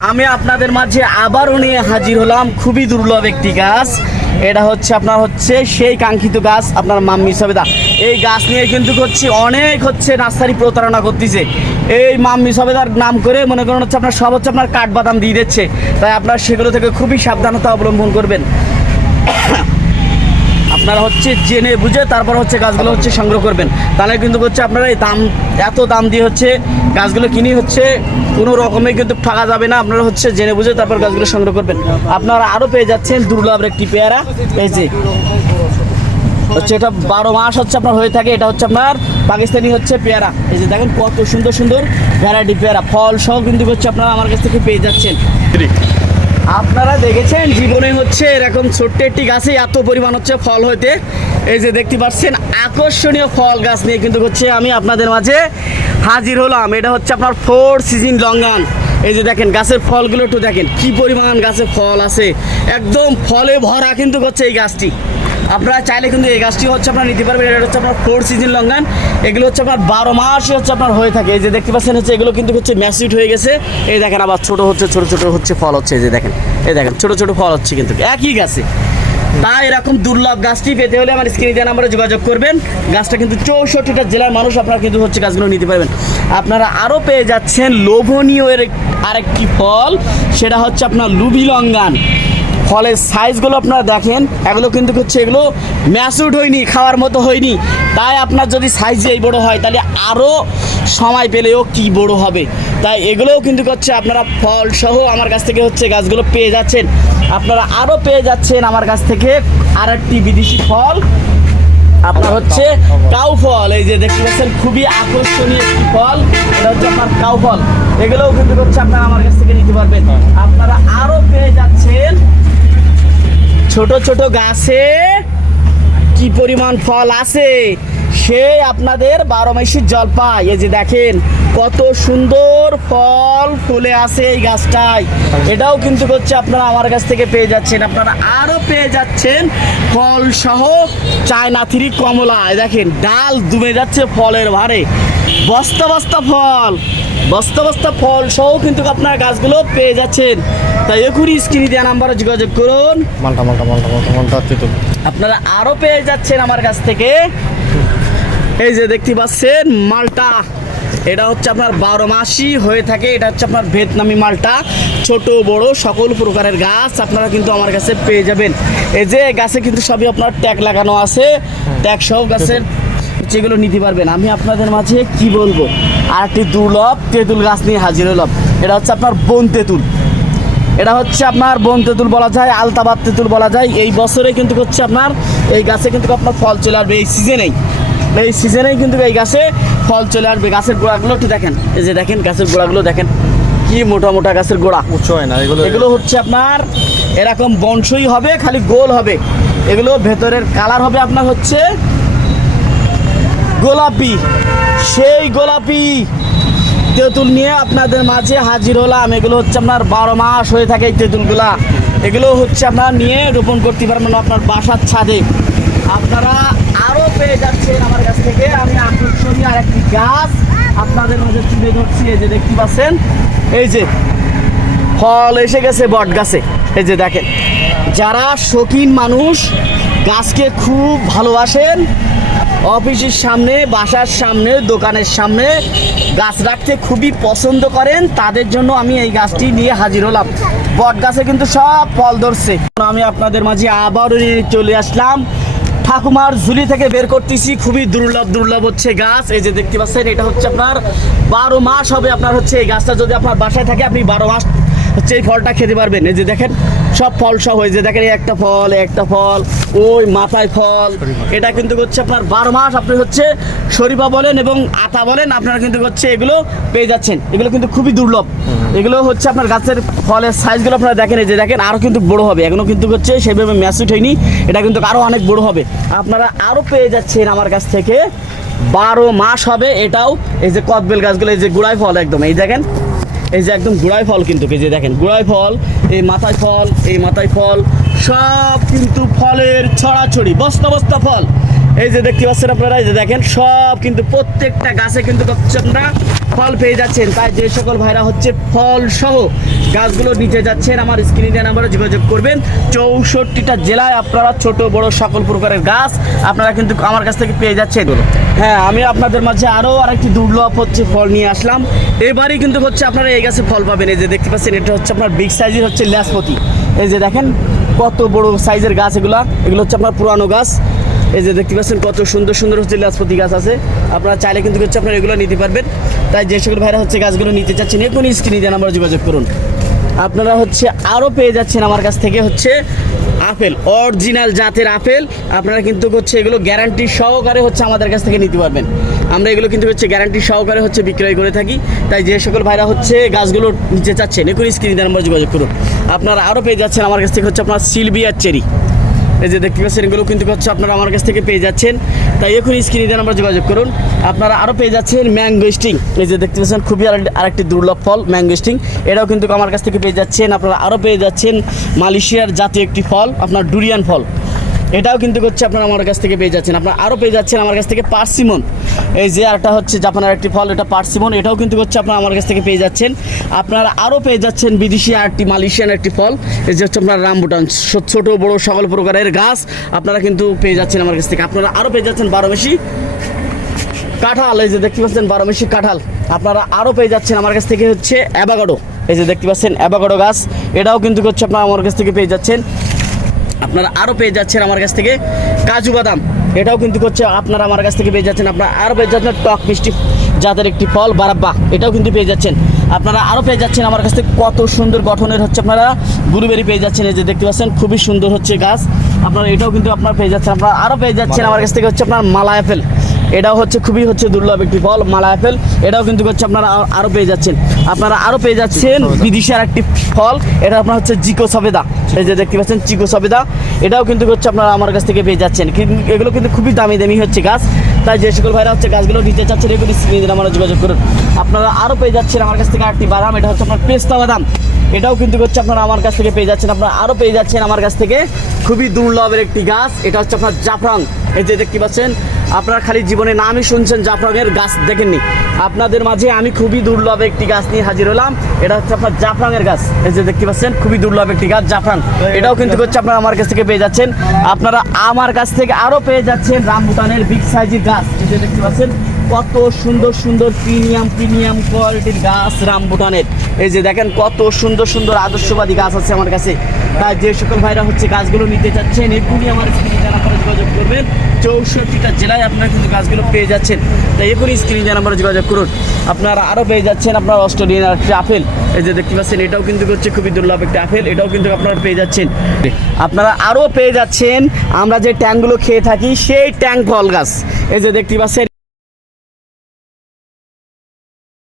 আমি আপনাদের মাঝে আবারও নিয়ে হাজির হলাম খুবই দুর্লভ একটি গাছ। এটা হচ্ছে আপনার হচ্ছে সেই কাঙ্ক্ষিত গাছ আপনার মাম্মি সবেদা। এই গাছ নিয়ে কিন্তু হচ্ছে অনেক হচ্ছে নার্সারি প্রতারণা করতেছে। এই মাম্মি সবেদার নাম করে মনে করেন হচ্ছে আপনার সব হচ্ছে আপনার কাঠবাদাম দিয়ে দিচ্ছে। তাই আপনার সেগুলো থেকে খুবই সাবধানতা অবলম্বন করবেন। আপনারা হচ্ছে জেনে বুঝে তারপর হচ্ছে গাছগুলো হচ্ছে সংগ্রহ করবেন। তাহলে কিন্তু হচ্ছে আপনারা এই দাম, এত দাম দিয়ে হচ্ছে গাছগুলো কিনে হচ্ছে কোনো রকমে কিন্তু ঠকা যাবে না। আপনারা হচ্ছে জেনে বুঝে তারপর গাছগুলো সংগ্রহ করবেন। আপনারা আরও পেয়ে যাচ্ছেন দুর্লভ একটি পেয়ারা। এই যে, হচ্ছে এটা বারো মাস হচ্ছে আপনার হয়ে থাকে। এটা হচ্ছে আপনার পাকিস্তানি হচ্ছে পেয়ারা। এই যে দেখেন কত সুন্দর সুন্দর ভ্যারাইটি পেয়ারা। ফল সহ কিন্তু হচ্ছে আপনারা আমার কাছ থেকে পেয়ে যাচ্ছেন। আপনারা দেখেছেন, জীবনে হচ্ছে এরকম ছোট্ট একটি গাছে এত পরিমাণ হচ্ছে ফল হইতে। এই যে দেখতে পাচ্ছেন, আকর্ষণীয় ফল গাছ নিয়ে কিন্তু হচ্ছে আমি আপনাদের মাঝে হাজির হলাম। এটা হচ্ছে আপনার ফোর সিজন লঙ্গান। এই যে দেখেন, গাছের ফলগুলো একটু দেখেন, কি পরিমাণ গাছে ফল আছে। একদম ফলে ভরা কিন্তু হচ্ছে এই গাছটি। আপনারা চাইলে কিন্তু এই গাছটি হচ্ছে আপনারা নিতে পারবেন। এটা হচ্ছে আপনার ফোর সিজন লঙ্গান এগুলো হচ্ছে আপনার বারো মাসই হচ্ছে আপনার হয়ে থাকে। এই যে দেখতে পাচ্ছেন হচ্ছে এগুলো কিন্তু হচ্ছে ম্যাসিড হয়ে গেছে। এই দেখেন আবার ছোট হচ্ছে, ছোট ছোট হচ্ছে ফল হচ্ছে। এই যে দেখেন, এই দেখেন, ছোট ছোট ফল হচ্ছে কিন্তু। একই গাছে। তাই এরকম দুর্লভ গাছটি পেতে হলে আমার স্ক্রিনে দেওয়া নাম্বারে যোগাযোগ করবেন। গাছটা কিন্তু চৌষট্টিটা জেলার মানুষ আপনারা কিন্তু হচ্ছে গাছগুলো নিতে পারবেন। আপনারা আরও পেয়ে যাচ্ছেন লোভনীয় এর আরেকটি ফল। সেটা হচ্ছে আপনার লুবি লঙ্গান ফলের সাইজগুলো আপনারা দেখেন, এগুলো কিন্তু হচ্ছে এগুলো ম্যাচুড হয়নি, খাওয়ার মতো হয়নি। তাই আপনার যদি সাইজ এই বড় হয়, তাহলে আরও সময় পেলেও কি বড় হবে? তাই এগুলোও কিন্তু হচ্ছে আপনারা ফল সহ আমার কাছ থেকে হচ্ছে গাছগুলো পেয়ে যাচ্ছেন। আপনারা আরও পেয়ে যাচ্ছেন আমার কাছ থেকে আর একটি বিদেশি ফল। আপনার হচ্ছে কাউ ফল, এই যে দেখতে পাচ্ছেন, খুবই আকর্ষণীয় একটি ফল। এটা হচ্ছে আপনার কাউ ফল। এগুলোও কিন্তু হচ্ছে আপনারা আমার কাছ থেকে নিতে পারবেন। আপনারা আরও পেয়ে যাচ্ছেন ছোট ছোট গাছে কি পরিমাণ ফল আছে? সে আপনাদের বারো মাসির জলপাই। এই যে দেখেন, কত সুন্দর ফল ফুলে আছে এই গাছটায়। এটাও কিন্তু হচ্ছে আপনারা আমার কাছ থেকে পেয়ে যাচ্ছেন। আপনারা আরও পেয়ে যাচ্ছেন ফল সহ চায়না থ্রি কমলা দেখেন, ডাল দুমে যাচ্ছে ফলের ভারে বস্তা বস্তা ফল। বস্তা বস্তা ফল সহ কিন্তু আপনার গাছগুলো পেয়ে যাচ্ছেন। তাই এখনই স্ক্রিনে দেওয়া নাম্বারে যোগাযোগ করুন। মালটা মালটা মালটা মালটা মালটা আপনারা আরও পেয়ে যাচ্ছেন আমার কাছ থেকে। এই যে দেখতে পাচ্ছেন মালটা। এটা হচ্ছে আপনার বারো মাসই হয়ে থাকে। এটা হচ্ছে আপনার ভিয়েতনামি মালটা। ছোট বড় সকল প্রকারের গাছ আপনারা কিন্তু আমার কাছে পেয়ে যাবেন। এই যে গাছে কিন্তু সবই আপনার ট্যাগ লাগানো আছে। ট্যাগ সব গাছের যেগুলো নিতে পারবেন। আমি আপনাদের মাঝে কি বলব? আর একটি দুর্লভ তেঁতুল গাছ নিয়ে হাজির হলাম। এটা হচ্ছে আপনার বন তেঁতুল। এটা হচ্ছে আপনার বন তেঁতুল বলা যায় আলতাবাদ তেঁতুল বলা যায়। এই বছরে কিন্তু হচ্ছে আপনার এই গাছে কিন্তু আপনার ফল চলে আসবে। এই সিজনেই এই। সিজনেই কিন্তু এই গাছে ফল চলে আসবে। গাছের গোড়াগুলো একটু দেখেন। এই যে দেখেন গাছের গোড়াগুলো দেখেন। কি মোটা মোটা গাছের গোড়া। উঁচু হয় না এগুলো এগুলো হচ্ছে আপনার এরকম বংশই হবে খালি গোল হবে। এগুলো ভেতরের কালার হবে আপনার হচ্ছে গোলাপি, সেই গোলাপি তেঁতুল নিয়ে আপনাদের মাঝে হাজির হলাম। এগুলো হচ্ছে আপনার বারো মাস হয়ে থাকে এই তেঁতুলগুলা। এগুলো হচ্ছে আপনার নিয়ে রোপণ করতে পারবেন আপনার বাসার ছাদে। আপনারা আরও পেয়ে যাচ্ছেন আমার কাছ থেকে। আমি আকর্ষণীয় আর একটি গাছ আপনাদের মাঝে তুলে ধরছি। এই যে দেখতে পাচ্ছেন? এই যে ফল এসে গেছে বট গাছে। এই যে দেখেন, যারা শৌখিন মানুষ, গাছকে খুব ভালোবাসেন অফিসের সামনে, বাসার সামনে, দোকানের সামনে গাছ রাখতে খুবই পছন্দ করেন। তাদের জন্য আমি এই গাছটি নিয়ে হাজির হলাম। বট গাছে কিন্তু সব ফল ধরছে। আমি আপনাদের মাঝে আবারও নিয়ে চলে আসলাম। ঠাকুমার ঝুলি থেকে বের করতেছি। খুবই দুর্লভ দুর্লভ হচ্ছে গাছ। এই যে দেখতে পাচ্ছেন, এটা হচ্ছে আপনার বারো মাস হবে। আপনার হচ্ছে এই গাছটা যদি আপনার বাসায় থাকে, আপনি বারো মাস হচ্ছে এই ফলটা খেতে পারবেন। এই যে দেখেন সব ফল সব হয়ে যে দেখেন একটা ফল একটা ফল ওই মাথায় ফল। এটা কিন্তু হচ্ছে আপনার বারো মাস আপনি হচ্ছে শরীফা বলেন এবং আতা বলেন আপনারা কিন্তু হচ্ছে এগুলো পেয়ে যাচ্ছেন। এগুলো কিন্তু খুবই দুর্লভ। এগুলো হচ্ছে আপনার গাছের ফলের সাইজগুলো আপনারা দেখেন এই যে দেখেন আরও কিন্তু বড় হবে। এখনও কিন্তু হচ্ছে সেভাবে ম্যাসুট হয়নি। এটা কিন্তু আরও অনেক বড় হবে। আপনারা আরও পেয়ে যাচ্ছেন আমার কাছ থেকে। বারো মাস হবে এটাও। এই যে কদবেল গাছগুলো এই যে গুড়াই ফল একদম। এই দেখেন এই যে একদম গুড়াই ফল কিন্তু, এই যে দেখেন গুড়াই ফল, এই মাথায় ফল, এই মাথায় ফল, সব কিন্তু ফলের ছড়াছড়ি, বস্তা বস্তা ফল। এই যে দেখতে পাচ্ছেন আপনারা, এই যে দেখেন, সব কিন্তু প্রত্যেকটা গাছে কিন্তু আপনারা ফল পেয়ে যাচ্ছেন। তাই যে সকল ভাইরা হচ্ছে ফল সহ গাছগুলো নিতে যাচ্ছেন, আমার স্ক্রিনে নাম্বারে যোগাযোগ করবেন। চৌষট্টিটা জেলায় আপনারা ছোট, বড় সকল প্রকারের গাছ আপনারা কিন্তু আমার কাছ থেকে পেয়ে যাচ্ছেন। হ্যাঁ আমি আপনাদের মাঝে আরও আরেকটি দুর্লভ হচ্ছে ফল নিয়ে আসলাম। এবারই কিন্তু হচ্ছে আপনারা এই গাছে ফল পাবেন। এই যে দেখতে পাচ্ছেন, এটা হচ্ছে আপনার বিগ সাইজের হচ্ছে ল্যাসপতি। এই যে দেখেন, কত বড় সাইজের গাছ এগুলা। এগুলো হচ্ছে আপনার পুরানো গাছ। এই যে দেখতে পাচ্ছেন কত সুন্দর সুন্দর হচ্ছে লাসপতি গাছ আছে। আপনারা চাইলে কিন্তু হচ্ছে আপনারা এগুলো নিতে পারবেন। তাই যে সকল ভাইরা হচ্ছে গাছগুলো নিতে চাচ্ছেন এখনই স্ক্রিনে দেন, আমরা যোগাযোগ করুন। আপনারা হচ্ছে আরও পেয়ে যাচ্ছেন আমার কাছ থেকে হচ্ছে আপেল অরিজিনাল জাতের আপেল। আপনারা কিন্তু হচ্ছে এগুলো গ্যারান্টি সহকারে হচ্ছে আমাদের কাছ থেকে নিতে পারবেন। আমরা এগুলো কিন্তু হচ্ছে গ্যারান্টি সহকারে হচ্ছে বিক্রয় করে থাকি। তাই যে সকল ভাইরা হচ্ছে গাছগুলো নিতে চাচ্ছেন এখনই স্ক্রিনে আমরা যোগাযোগ করুন। আপনারা আরও পেয়ে যাচ্ছেন আমার কাছ থেকে হচ্ছে আপনার সিলভিয়ার চেরি। এই যে দেখতে পাচ্ছেন, এগুলো কিন্তু হচ্ছে আপনারা আমার কাছ থেকে পেয়ে যাচ্ছেন। তাই এখন স্ক্রিনে দেন আমরা যোগাযোগ করুন। আপনারা আরও পেয়ে যাচ্ছেন ম্যাঙ্গো স্টিং। এই যে দেখতে পাচ্ছেন, খুবই আরেকটি- দুর্লভ ফল, ম্যাঙ্গো স্টিং। এটাও কিন্তু আমার কাছ থেকে পেয়ে যাচ্ছেন। আপনারা আরও পেয়ে যাচ্ছেন মালয়েশিয়ার জাতীয় একটি ফল, আপনার ডুরিয়ান ফল। এটাও কিন্তু হচ্ছে আপনারা আমার কাছ থেকে পেয়ে যাচ্ছেন। আপনারা আরও পেয়ে যাচ্ছেন আমার কাছ থেকে পার্সিমন। এই যে আরেকটা হচ্ছে জাপানের একটি ফল, এটা পার্সিমন। এটাও কিন্তু হচ্ছে আপনারা আমার কাছ থেকে পেয়ে যাচ্ছেন। আপনারা আরও পেয়ে যাচ্ছেন বিদেশি আরেকটি মালয়েশিয়ান একটি ফল। এই যে হচ্ছে আপনার রামবুটান ছোট, বড়, সকল প্রকারের গাছ আপনারা কিন্তু পেয়ে যাচ্ছেন আমার কাছ থেকে। আপনারা আরও পেয়ে যাচ্ছেন বারো বেশি কাঁঠাল। এই যে দেখতে পাচ্ছেন বারো মেশি কাঁঠাল। আপনারা আরও পেয়ে যাচ্ছেন আমার কাছ থেকে হচ্ছে অ্যাবাগাডো এই যে দেখতে পাচ্ছেন অ্যাবাগাডো গাছ। এটাও কিন্তু হচ্ছে আপনারা আমার কাছ থেকে পেয়ে যাচ্ছেন। আপনারা আরও পেয়ে যাচ্ছেন আমার কাছ থেকে কাজু বাদাম। এটাও কিন্তু হচ্ছে আপনারা আমার কাছ থেকে পেয়ে যাচ্ছেন। আপনারা আরও পেয়ে যাচ্ছেন টক মিষ্টি জাতের একটি ফল বারাব্বা। এটাও কিন্তু পেয়ে যাচ্ছেন। আপনারা আরও পেয়ে যাচ্ছেন আমার কাছ থেকে কত সুন্দর গঠনের হচ্ছে আপনারা ব্লুবেরি পেয়ে যাচ্ছেন। এই যে দেখতে পাচ্ছেন খুবই সুন্দর হচ্ছে গাছ। আপনারা এটাও কিন্তু আপনারা পেয়ে যাচ্ছেন। আপনারা আরও পেয়ে যাচ্ছেন আমার কাছ থেকে হচ্ছে আপনার মালা অ্যাপেল এটাও হচ্ছে খুবই হচ্ছে দুর্লভ একটি ফল মালা অ্যাপেল এটাও কিন্তু হচ্ছে আপনারা আরও পেয়ে যাচ্ছেন। আপনারা আরও পেয়ে যাচ্ছেন বিদেশের একটি ফল। এটা আপনার হচ্ছে জিকো সবেদা এই যে দেখতে পাচ্ছেন চিকো সবেদা এটাও কিন্তু হচ্ছে আপনারা আমার কাছ থেকে পেয়ে যাচ্ছেন। কিন্তু এগুলো কিন্তু খুবই দামি দামি হচ্ছে গাছ। তাই যে সকল ভাইরা হচ্ছে গাছগুলো নিতে চাচ্ছেন এগুলো স্ক্রিনে আমরা যোগাযোগ করুন। আপনারা আরও পেয়ে যাচ্ছেন আমার কাছ থেকে আরেকটি বাদাম। এটা হচ্ছে আপনার পেস্তা বাদাম। এটাও কিন্তু হচ্ছে আপনারা আমার কাছ থেকে পেয়ে যাচ্ছেন, আপনারা আরও পেয়ে যাচ্ছেন আমার কাছ থেকে। খুবই দুর্লভের একটি গাছ, এটা হচ্ছে আপনার জাফরান এই যে দেখতে পাচ্ছেন, আপনার খালি জীবনে নামই শুনছেন জাফরানের গাছ, দেখেননি? আপনাদের মাঝে আমি খুবই দুর্লভ একটি গাছ নিয়ে হাজির হলাম, এটা হচ্ছে আপনার জাফরানের গাছ। এই যে দেখতে পাচ্ছেন, খুবই দুর্লভ একটি গাছ জাফরান এটাও কিন্তু হচ্ছে আপনারা আমার কাছ থেকে পেয়ে যাচ্ছেন। আপনারা আমার কাছ থেকে আরও পেয়ে যাচ্ছেন রামভুটানের বিগ সাইজের গাছ। এই যে দেখতে পাচ্ছেন কত সুন্দর সুন্দর প্রিমিয়াম প্রিমিয়াম কোয়ালিটির গাছ রামবুটানের। এই যে দেখেন কত সুন্দর সুন্দর আদর্শবাদী গাছ আছে আমার কাছে। তাই যে সকল ভাইরা হচ্ছে গাছগুলো নিতে চাচ্ছেন এখনই আমার স্ক্রিনে জানা করে যোগাযোগ করবেন, চৌষট্টিটা জেলায় আপনারা কিন্তু গাছগুলো পেয়ে যাচ্ছেন। তাই এখনই স্ক্রিনে জানা করে যোগাযোগ করুন, আপনারা আরও পেয়ে যাচ্ছেন আপনার অস্ট্রেলিয়ান একটি আপেল। এই যে দেখতে পাচ্ছেন, এটাও কিন্তু হচ্ছে খুবই দুর্লভ একটা আপেল, এটাও কিন্তু আপনারা পেয়ে যাচ্ছেন। আপনারা আরও পেয়ে যাচ্ছেন, আমরা যে ট্যাঙ্কগুলো খেয়ে থাকি, সেই ট্যাঙ্ক ফল গাছ। এই যে দেখতে পাচ্ছেন